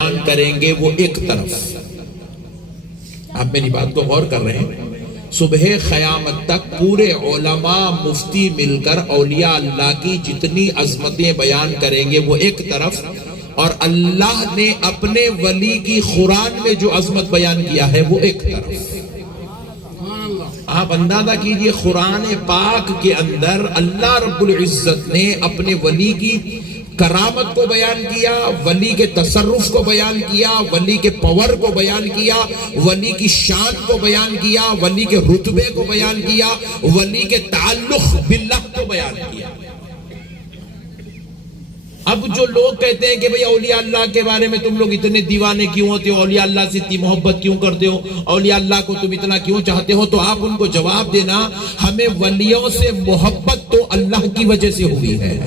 بیان کریں گے وہ ایک طرف. آپ میری بات کو غور کر رہے ہیں؟ صبح قیامت تک پورے علماء مفتی مل کر اولیاء اللہ کی جتنی عظمتیں بیان کریں گے وہ ایک طرف، اور اللہ نے اپنے ولی کی قرآن میں جو عظمت بیان کیا ہے وہ ایک طرف. آپ اندازہ کیجئے قرآن پاک کے اندر اللہ رب العزت نے اپنے ولی کی کرامت کو بیان کیا، ولی کے تصرف کو بیان کیا، ولی کے پاور کو بیان کیا، ولی کی شان کو بیان کیا، ولی کے رتبے کو بیان کیا، ولی کے تعلق باللہ کو بیان کیا. اب جو لوگ کہتے ہیں کہ بھئی اولیاء اللہ کے بارے میں تم لوگ اتنے دیوانے کیوں ہوتے ہو، اولیاء اللہ سے اتنی محبت کیوں کرتے ہو، اولیاء اللہ کو تم اتنا کیوں چاہتے ہو، تو آپ ان کو جواب دینا ہمیں ولیوں سے محبت تو اللہ کی وجہ سے ہوئی ہے،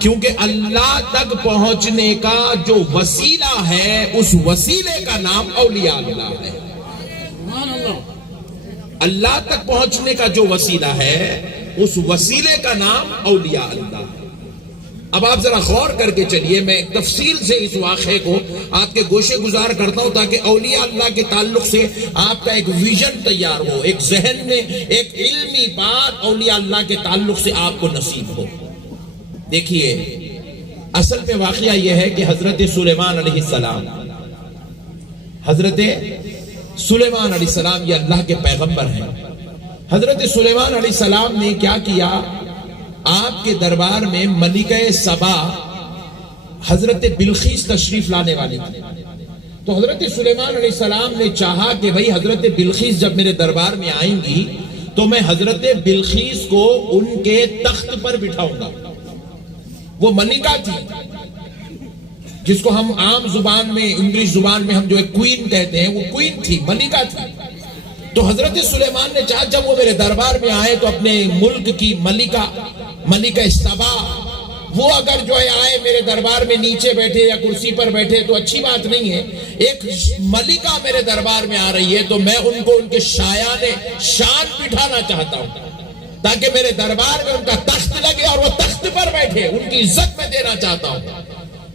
کیونکہ اللہ تک پہنچنے کا جو وسیلہ ہے اس وسیلے کا نام اولیاء اللہ ہے. اللہ تک پہنچنے کا جو وسیلہ ہے اس وسیلے کا نام اولیاء اللہ ہے. اب آپ ذرا غور کر کے چلیے، میں ایک تفصیل سے اس واقعے کو آپ کے گوشے گزار کرتا ہوں تاکہ اولیاء اللہ کے تعلق سے آپ کا ایک ویژن تیار ہو، ایک ذہن میں ایک علمی بات اولیاء اللہ کے تعلق سے آپ کو نصیب ہو. دیکھیے، اصل میں واقعہ یہ ہے کہ حضرت سلیمان علیہ السلام، حضرت سلیمان علیہ السلام یہ اللہ کے پیغمبر ہیں. حضرت سلیمان علیہ السلام نے کیا کیا؟ آپ کے دربار میں ملکہ سبا حضرت بلقیس تشریف لانے والی تھی. تو حضرت سلیمان علیہ السلام نے چاہا کہ بھئی حضرت بلقیس جب میرے دربار میں آئیں گی تو میں حضرت بلقیس کو ان کے تخت پر بٹھاؤں گا. وہ ملکہ تھی جس کو ہم عام زبان میں، انگلش زبان میں ہم جو ایک کوئین کہتے ہیں، وہ کوئین تھی، ملکہ تھی. تو حضرت سلیمان نے چاہا جب وہ میرے دربار میں آئے تو اپنے ملک کی ملکہ سبا وہ اگر جو ہے آئے میرے دربار میں نیچے بیٹھے یا کرسی پر بیٹھے تو اچھی بات نہیں ہے. ایک ملکہ میرے دربار میں آ رہی ہے تو میں ان کو ان کے شان بٹھانا چاہتا ہوں تاکہ میرے دربار میں ان کا تخت لگے اور وہ تخت پر بیٹھے. ان کی عزت میں دینا چاہتا ہوں،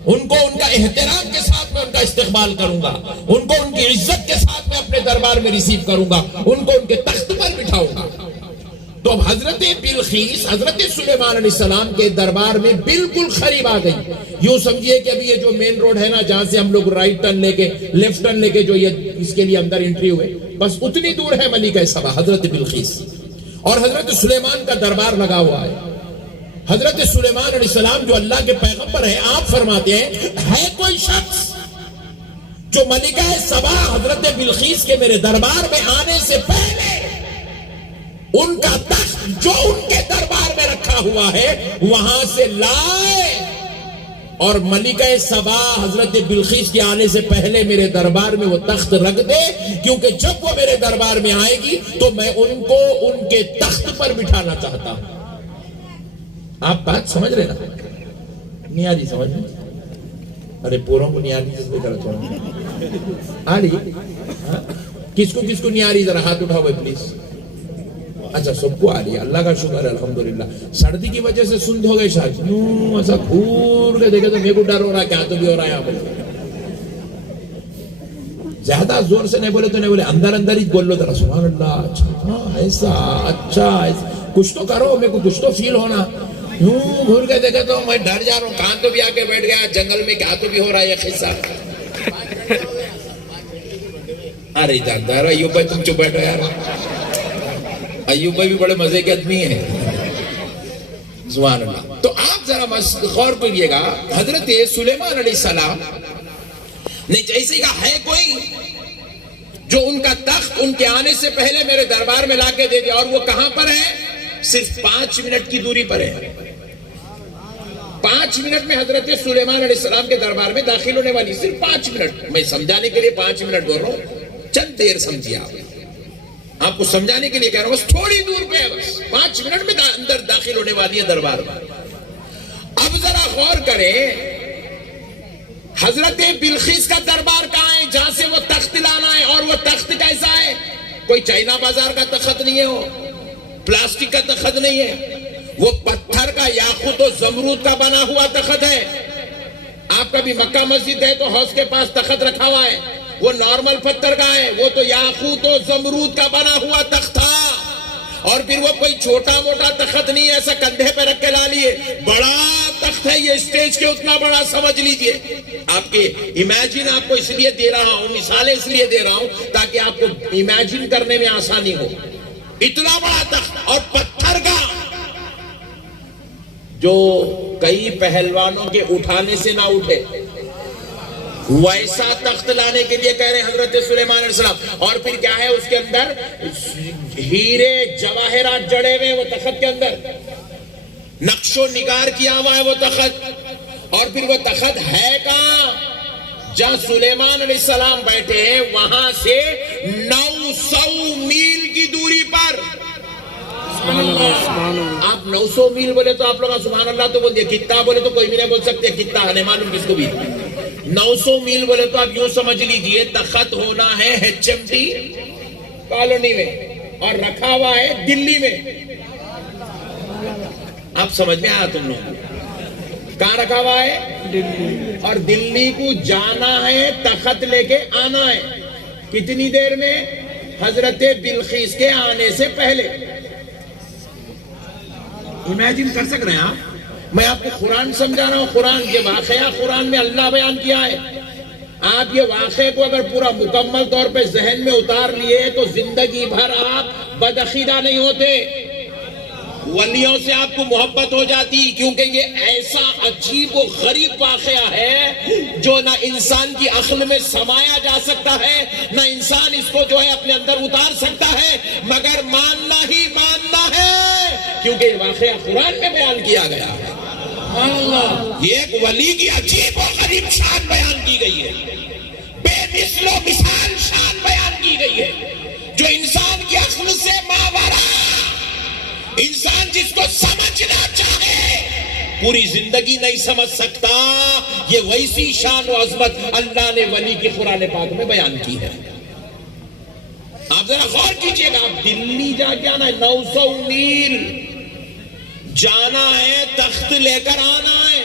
ان کو ان کا احترام کے ساتھ میں ان کا استقبال کروں گا، ان کو ان کی عزت کے ساتھ میں اپنے دربار میں ریسیو کروں گا، ان کو ان کے تخت پر بٹھاؤں گا. تو اب حضرت بلقیس حضرت سلیمان علیہ السلام کے دربار میں بالکل قریب آ گئی. یوں سمجھیے کہ ابھی یہ جو مین روڈ ہے نا جہاں سے ہم لوگ رائٹ ٹرن لے کے لیفٹ ٹرن لے کے جو یہ اس کے لیے اندر انٹری ہوئے، بس اتنی دور ہے ملکہ سبا حضرت بلقیس، اور حضرت سلیمان کا دربار لگا ہوا ہے. حضرت سلیمان علیہ السلام جو اللہ کے پیغمبر ہیں، آپ فرماتے ہیں ہے کوئی شخص جو ملکہ سبا حضرت بلقیس کے میرے دربار میں آنے سے پہلے ان کا تخت جو ان کے دربار میں رکھا ہوا ہے وہاں سے لائے اور ملکہ سبا حضرت بلقیس کے آنے سے پہلے میرے دربار میں وہ تخت رکھ دے، کیونکہ جب وہ میرے دربار میں آئے گی تو میں ان کو ان کے تخت پر بٹھانا چاہتا ہوں. آپ بات سمجھ رہے نا؟ نہیں آ رہی سمجھ میں؟ ارے پوروں کو نہیں آ رہی، جس طرح تھوڑا آ رہی. کس کو نہیں آ رہی؟ ذرا ہاتھ اٹھاؤ بھائی پلیز. اچھا سب کو آ رہی ہے، اللہ کا شکر ہے، الحمدللہ. سردی کی وجہ سے سند ہو گئے شاید، ایسا گھور کے دیکھے تو میرے کو ڈر ہو رہا ہے، کیا تو بھی ہو رہا ہے. یہاں پر زیادہ زور سے نہیں بولے تو نہیں بولے، اندر اندر ہی بول لو ذرا سبحان اللہ. اچھا ایسا، اچھا کچھ تو کرو، میرے کو کچھ تو فیل ہونا. یوں گھور کے دیکھے تو میں ڈر جا رہا ہوں، کہاں تو بھی آ کے بیٹھ گیا جنگل میں، کیا تو بھی ہو رہا ہے یہ قصہ. ارے جانتا ہے ایوب بھائی، تم چپ بیٹھو یار. ایوب بھائی بھی بڑے مزے کے آدمی ہیں، سبحان اللہ. تو آپ ذرا غور کریے گا، حضرت سلیمان علیہ السلام نے جیسے کہا ہے کوئی جو ان کا تخت ان کے آنے سے پہلے میرے دربار میں لا کے دے دیا، اور وہ کہاں پر ہے؟ صرف 5 منٹ کی دوری پر ہے. 5 منٹ میں حضرت سلیمان علیہ السلام کے دربار میں داخل ہونے والی، صرف 5 منٹ. میں سمجھانے کے لیے 5 منٹ بول رہا ہوں، چند دیر سمجھیے. آپ کو سمجھانے کے لیے کہہ رہا ہوں، بس تھوڑی دور پہ ہے، بس 5 منٹ میں اندر داخل ہونے والی ہے دربار میں. اب ذرا غور کریں، حضرت بلقیس کا دربار کہاں ہے جہاں سے وہ تخت لانا ہے؟ اور وہ تخت کیسا ہے؟ کوئی چائنا بازار کا تخت نہیں ہے، وہ پلاسٹک کا تخت نہیں ہے، وہ پتھر کا یاقوت و زمرود کا بنا ہوا تخت ہے. آپ کا بھی مکہ مسجد ہے تو حوض کے پاس تخت رکھا ہوا ہے، وہ نارمل پتھر کا ہے، وہ تو یاقوت و زمرود کا بنا ہوا تخت تھا، اور پھر وہ کوئی چھوٹا موٹا تخت نہیں ہے ایسا کندھے پہ رکھ کے لا لیے، بڑا تخت ہے، یہ اسٹیج کے اتنا بڑا سمجھ لیجئے آپ کے امیجن آپ کو اس لیے دے رہا ہوں، مثالیں اس لیے دے رہا ہوں تاکہ آپ کو امیجن کرنے میں آسانی ہو، اتنا بڑا تخت اور پتھر کا جو کئی پہلوانوں کے اٹھانے سے نہ اٹھے، ویسا تخت لانے کے لیے کہہ رہے ہیں حضرت سلیمان علیہ السلام، اور پھر کیا ہے اس کے اندر ہیرے جواہرات جڑے ہوئے وہ تخت کے اندر، نقش و نگار کیا ہوا ہے وہ تخت، اور پھر وہ تخت ہے کہاں؟ جہاں سلیمان علیہ السلام بیٹھے ہیں وہاں سے 900 میل کی دوری پر۔ آپ 900 میل بولے تو آپ لوگ سبحان اللہ تو بول دیا، کتنا بولے تو کوئی بھی نہیں بول سکتے، کتنا ہے معلوم کس کو بھی، 900 میل بولے تو آپ یوں سمجھ لیجئے تخت ہونا ہے HMT کالونی میں اور رکھا ہوا ہے دلی میں، آپ سمجھ میں آیا تم لوگ، کہاں رکھا ہوا ہے؟ دلی، اور دلی کو جانا ہے تخت لے کے آنا ہے، کتنی دیر میں؟ حضرت بلقیس کے آنے سے پہلے۔ امیجن کر سک رہے ہیں آپ؟ میں آپ کو قرآن سمجھا رہا ہوں، قرآن کے واقعہ قرآن میں اللہ بیان کیا ہے، آپ یہ واقعے کو اگر پورا مکمل طور پہ ذہن میں اتار لیے تو زندگی بھر آپ بدعقیدہ نہیں ہوتے، ولیوں سے آپ کو محبت ہو جاتی، کیونکہ یہ ایسا عجیب و غریب واقعہ ہے جو نہ انسان کی عقل میں سمایا جا سکتا ہے، نہ انسان اس کو جو ہے اپنے اندر اتار سکتا ہے، مگر ماننا ہی ماننا ہے، کیونکہ یہ واقعہ قرآن میں بیان کیا گیا ہے۔ یہ ایک ولی کی عجیب و غریب شان بیان کی گئی ہے، بے مثل و مثال شان بیان کی گئی ہے، جو انسان کی عقل سے ماورا، انسان جس کو سمجھنا چاہے پوری زندگی نہیں سمجھ سکتا، یہ ویسی شان و عظمت اللہ نے ولی کی قرآن پاک میں بیان کی ہے۔ آپ ذرا غور کیجئے گا، آپ دلی جا کے آنا ہے، 900 میل جانا ہے، تخت لے کر آنا ہے۔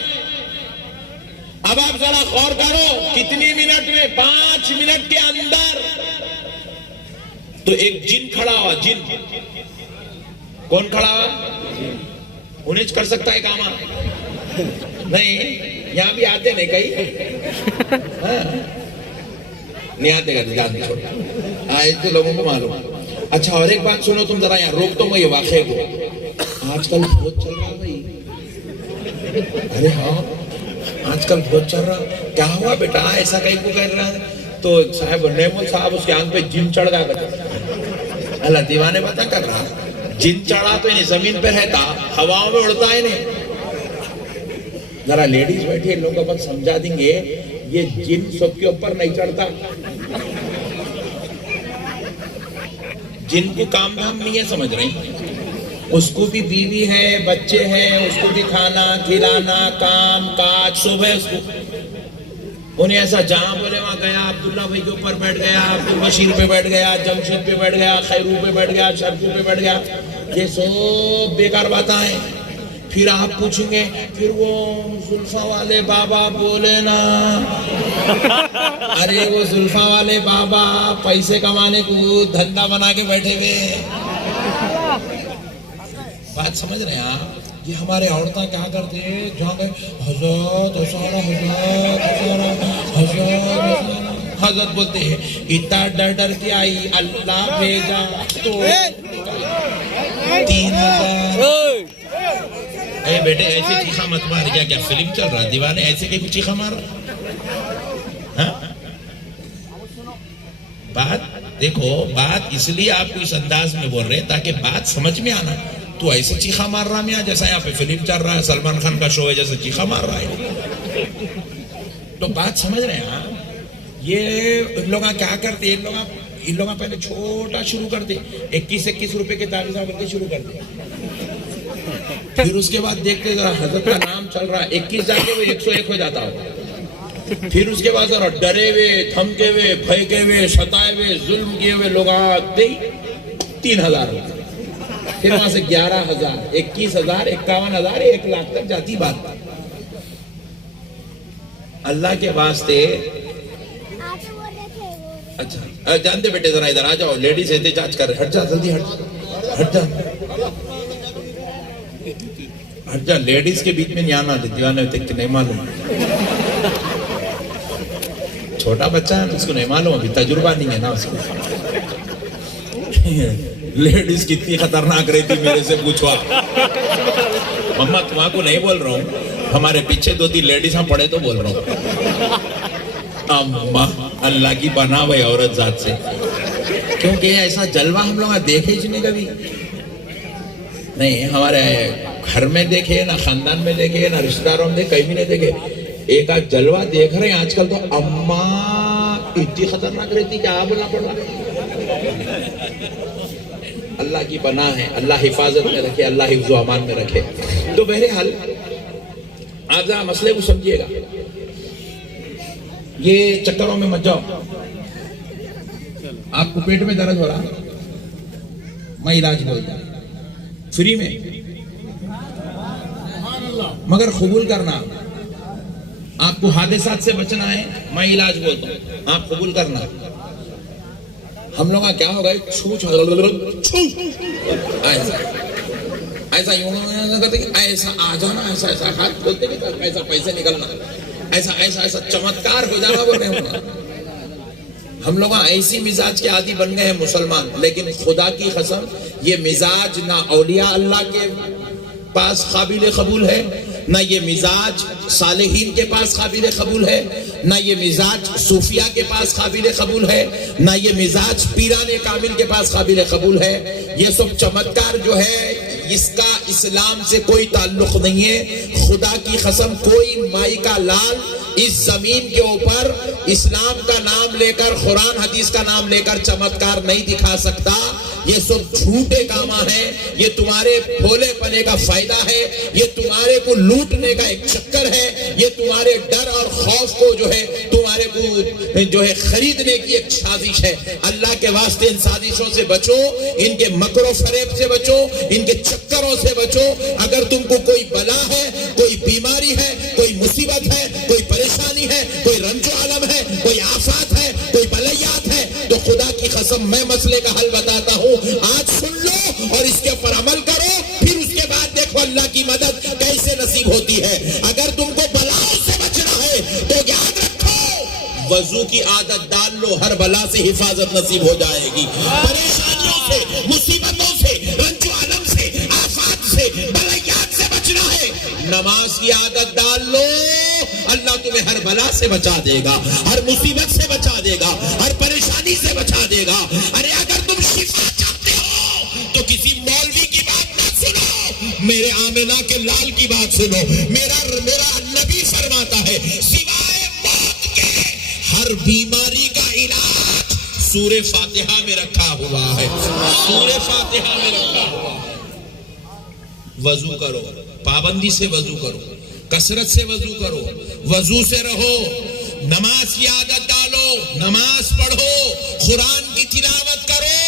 اب آپ ذرا غور کرو کتنی منٹ میں؟ 5 منٹ کے اندر تو ایک جن کھڑا ہوا، جن کون کھڑا ہوا؟ انہیں کر سکتا ہے کام؟ نہیں، یہاں بھی آتے نہیں کئی، نہیں آتے گا، جان چھوڑا آئے تو لوگوں کو معلوم۔ اچھا اور ایک بات سنو تم ذرا، یہاں روک تو میں یہ واقعے کو، آج کل بہت چل رہا بھائی، ارے ہاں آج کل بہت چل رہا، کیا ہوا بیٹا ایسا کہیں کو کہہ رہا ہے؟ تو صاحب نیمول صاحب اس کے آنکھ پہ جن چڑھ گیا کرتا، اللہ دیوانے بتا کر رہا، جن چڑھا تو انہیں زمین پہ رہتا، ہواوں میں اڑتا ہے نہیں۔ ذرا لیڈیز بیٹھی ان لوگوں کو سمجھا دیں گے، یہ جن سب کے اوپر نہیں چڑھتا، جن کو کام دھام نہیں ہے، سمجھ رہے؟ اس کو بھی بیوی ہے، بچے ہیں، اس کو بھی کھانا کھلانا کام کاج سب ہے اس کو، انہیں ایسا جہاں بولے وہاں گیا، عبداللہ بھائی کے اوپر بیٹھ گیا، عبد البشیر پہ بیٹھ گیا، جمشید پہ بیٹھ گیا، خیرو پہ بیٹھ گیا، شرفو پہ بیٹھ گیا، یہ سب بیکار باتیں ہیں۔ پھر آپ پوچھیں گے پھر وہ زلفا والے بابا بولے نا، ارے وہ زلفا والے بابا پیسے کمانے کو دھندا بنا کے بیٹھے ہوئے، بات سمجھ رہے ہیں آپ؟ یہ ہمارے عورتیں کیا کرتے ہیں، جہاں گئے حضرت اشارہ حضرت بولتے ہیں، اتنا ڈر ڈر کے آئی، اللہ بھیجا تو 3000۔ اے بیٹے ایسے چیخا مت مار، کیا کیا فلم چل رہا دیوانے، ایسے کہ کچھ چیخا مار رہا؟ بات دیکھو، بات اس لیے آپ کو اس انداز میں بول رہے ہیں تاکہ بات سمجھ میں آنا۔ تو ایسے چیخا مار رہا میاں جیسا یہاں پہ فلم چل رہا ہے، سلمان خان کا شو ہے، جیسے چیخا مار رہا ہے۔ تو بات سمجھ رہے ہیں آپ؟ یہ لوگ کیا کرتے ہیں، ان لوگ پہلے چھوٹا شروع کرتے، 21 روپے کے تعویذ بن کے شروع کرتے، پھر اس کے بعد دیکھتے ذرا حضرت کا نام چل رہا ہے، 21 جا کے وہ 101 ہو جاتا ہو، پھر اس کے بعد ذرا ڈرے ہوئے، تھمکے ہوئے، بھیگے ہوئے، ستائے ہوئے، ظلم کیے ہوئے لوگ آتے ہی 3000 ہوتے، پھر وہاں سے 11,000، 21,000، 51,000، 1 لاکھ تک جاتی بات۔ اللہ کے واسطے اچھا جانتے بیٹے ذرا ادھر آ جاؤ, لیڈیز احتجاج کر رہے, ہٹ جا جلدی, ہٹ جا, لیڈیز کے بیچ میں نہیں آنا, دیوانے دیکھ کے نہیں معلوم, چھوٹا بچہ ہے اس کو نہیں معلوم, ابھی تجربہ نہیں ہے نا اس کو. لیڈیز کتنی خطرناک رہتی میرے سے پوچھوا. مما تمہارے کو نہیں بول رہا ہوں, ہمارے پیچھے 2-3 لیڈیز ہم پڑے تو بول رہا ہوں. اماں اللہ کی بنا ہوئی عورت ذات سے, کیونکہ ایسا جلوہ ہم لوگ دیکھے ہی نہیں کبھی نہیں, ہمارے گھر میں دیکھے نہ خاندان میں دیکھے نہ رشتہ داروں میں دیکھے, کہیں بھی نہیں دیکھے. ایک آج جلوہ دیکھ رہے ہیں آج کل, تو اماں اتنی خطرناک رہتی کیا بولنا پڑ رہا. اللہ کی پناہ ہے, اللہ حفاظت میں رکھے, اللہ حفظ و امان میں رکھے. تو بہرحال آپ ذرا مسئلے کو سمجھیے گا, یہ چکروں میں مت جاؤ. آپ کو پیٹ میں درد ہو رہا, میں علاج بولتا ہوں فری میں, مگر قبول کرنا. آپ کو حادثات سے بچنا ہے, میں علاج بولتا ہوں, آپ قبول کرنا. ہم لوگ کیا ہوگا, ایسا ایسا آ جانا, ایسا ایسا ہاتھ بولتے ایسا پیسے نکلنا, ایسا ایسا ایسا چمتکار ہو جانا, وہ نہیں ہونا. ہم لوگ ایسی مزاج کے عادی بن گئے ہیں مسلمان, لیکن خدا کی قسم یہ مزاج نہ اولیاء اللہ کے پاس قابل قبول ہے, نہ یہ مزاج صالحین کے پاس قابل قبول ہے, نہ یہ مزاج صوفیاء کے پاس قابل قبول ہے, نہ یہ مزاج پیران کامل کے پاس قابل قبول ہے. یہ سب چمتکار جو ہے اس کا اسلام سے کوئی تعلق نہیں ہے. خدا کی قسم کوئی مائی کا لال اس زمین کے اوپر اسلام کا نام لے کر, قرآن حدیث کا نام لے کر چمتکار نہیں دکھا سکتا. یہ سب جھوٹے کام ہیں, یہ تمہارے بھولے پنے کا فائدہ ہے, یہ تمہارے کو لوٹنے کا ایک چکر ہے, یہ تمہارے ڈر اور خوف کو جو ہے تمہارے کو جو ہے خریدنے کی ایک سازش ہے. اللہ کے واسطے ان سازشوں سے بچو, ان کے مکر و فریب سے بچو, ان کے چکروں سے بچو. اگر تم کو کوئی بلا ہے, کوئی بیماری ہے, کوئی مصیبت ہے, کوئی پریشانی ہے, کوئی رنج و علم ہے, کوئی آفات ہے, کوئی بلیات ہے, تو خدا کی قسم میں مسئلے کا حل بتاتا ہوں. آج سن لو اور اس کے اوپر عمل کرو, پھر اس کے بعد دیکھو اللہ کی مدد کیسے نصیب ہوتی ہے. اگر تم کو بلاؤں سے بچنا ہے تو یاد رکھو, وضو کی عادت ڈال لو, ہر بلا سے حفاظت نصیب ہو جائے گی. پریشانیوں سے, مصیبتوں سے, رنج و علم سے, آفات سے, بلیات سے بچنا ہے, نماز کی عادت ڈال لو, اللہ تمہیں ہر بلا سے بچا دے گا, ہر مصیبت سے بچا دے گا, ہر پریشانی سے بچا دے گا. ارے اگر تم شفا چاہتے ہو تو کسی مولوی کی بات نہ سنو, میرے آمنہ کے لال کی بات سنو. میرا نبی فرماتا ہے سوائے موت کے ہر بیماری کا علاج سورہ فاتحہ میں رکھا ہوا ہے, سورہ فاتحہ میں رکھا ہوا ہے. وضو کرو, پابندی سے وضو کرو, کثرت سے وضو کرو, وضو سے رہو, نماز کی عادت ڈالو, نماز پڑھو, قرآن کی تلاوت کرو,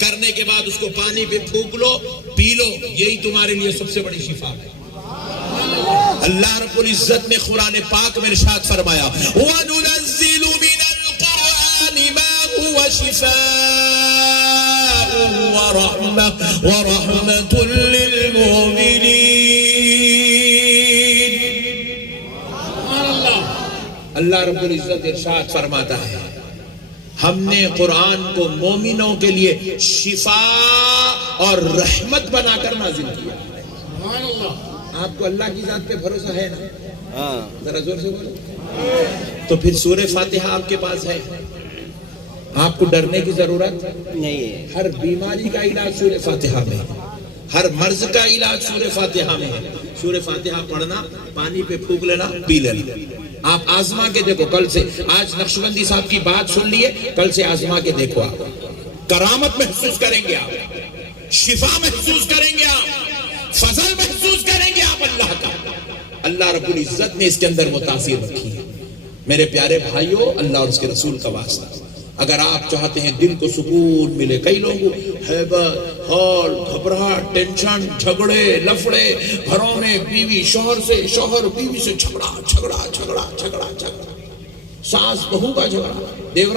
کرنے کے بعد اس کو پانی پہ پھونک لو, پی لو, یہی تمہارے لیے سب سے بڑی شفا ہے. اللہ رب العزت نے قرآن پاک میں ارشاد فرمایا وَنُنَزِّلُ مِنَ الْقُرْآنِ مَا هُوَ شِفَاءٌ وَرَحْمَةٌ لِّلْمُؤْمِنِينَ. اللہ رب العزت ارشاد فرماتا ہے ہم نے قرآن کو مومنوں کے لیے شفا اور رحمت بنا کر نازل کیا. آپ کو اللہ کی ذات پہ بھروسہ ہے نا, ذرا زور سے بولو. تو پھر سورہ فاتحہ آپ کے پاس ہے, آپ کو ڈرنے کی ضرورت نہیں ہے. ہر بیماری کا علاج سورہ فاتحہ میں ہے, ہر مرض کا علاج سورہ فاتحہ میں ہے. سورہ فاتحہ پڑھنا, پانی پہ پھونک لینا, پی لینا. آپ آزما کے دیکھو, کل سے, آج نقشبندی صاحب کی بات سن لیے, کل سے آزما کے دیکھو, آپ کرامت محسوس کریں گے, آپ شفا محسوس کریں گے, آپ فضل محسوس کریں گے آپ اللہ کا. اللہ رب العزت نے اس کے اندر وہ تاثیر رکھی ہے. میرے پیارے بھائیوں, اللہ اور اس کے رسول کا واسطہ, اگر آپ چاہتے ہیں دل کو سکون ملے، کئی لوگوں ہیبت، ہال، گھبراہٹ، ٹینشن، جھگڑے، لفڑے، گھروں میں بیوی شوہر سے، شوہر بیوی سے جھگڑا، ساس بہو کا جھگڑا، دیوران